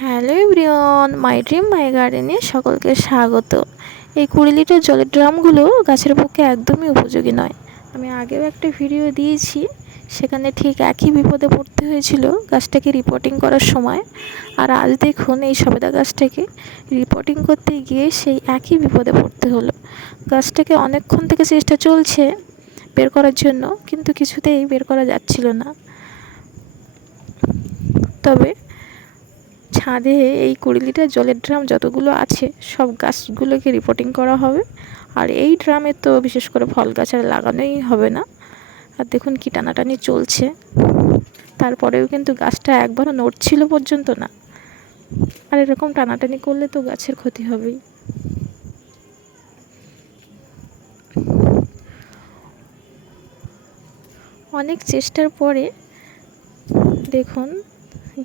Hello everyone, my dream মাই গার্ডেনে সকলকে স্বাগত। এই 20 লিটার জলের ড্রামগুলো গাছের পক্ষে একদমই উপযোগী নয়। আমি আগেও একটা ভিডিও দিয়েছি, সেখানে ঠিক একই বিপদে পড়তে হয়েছিল গাছটাকে রিপোর্টিং করার সময়। আর আজ দেখুন এই সবেদা গাছটাকে রিপোর্টিং করতে গিয়ে সেই একই বিপদে পড়তে হলো। গাছটাকে অনেকক্ষণ থেকে চেষ্টা চলছে বের করার জন্য, কিন্তু কিছুতেই বের করা যাচ্ছিল না। তবে ছাদে এই 20 লিটার জলের ড্রাম যতগুলো আছে সব গাছগুলোকে রিপোর্টিং করা হবে। আর এই ড্রামে তো বিশেষ করে ফল গাছ আর লাগানোই হবে না। আর দেখুন কি টানাটানি চলছে, তারপরেও কিন্তু গাছটা একবারও নড়ছিল পর্যন্ত না। আর এরকম টানাটানি করলে তো গাছের ক্ষতি হবেই। অনেক চেষ্টার পরে দেখুন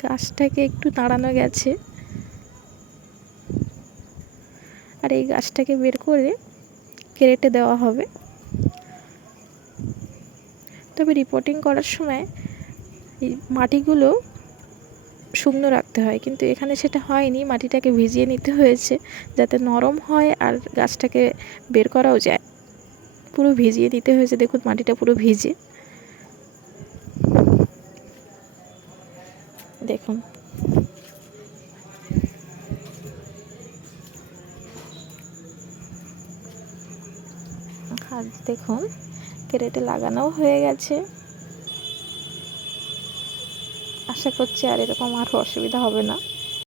গাছটাকে একটু নাড়ানো গেছে। আর এই গাছটাকে বের করে কেটে দেওয়া হবে। তবে রিপোর্টিং করার সময় এই মাটিগুলো শুকনো রাখতে হয়, কিন্তু এখানে সেটা হয়নি। মাটিটাকে ভিজিয়ে নিতে হয়েছে যাতে নরম হয় আর গাছটাকে বের করাও যায়। পুরো ভিজিয়ে নিতে হয়েছে, দেখুন মাটিটা পুরো ভিজে। দেখুন আর দেখুন কেটে লাগানোও হয়ে গেছে। আশা করছি আর এরকম আর অসুবিধা হবে না।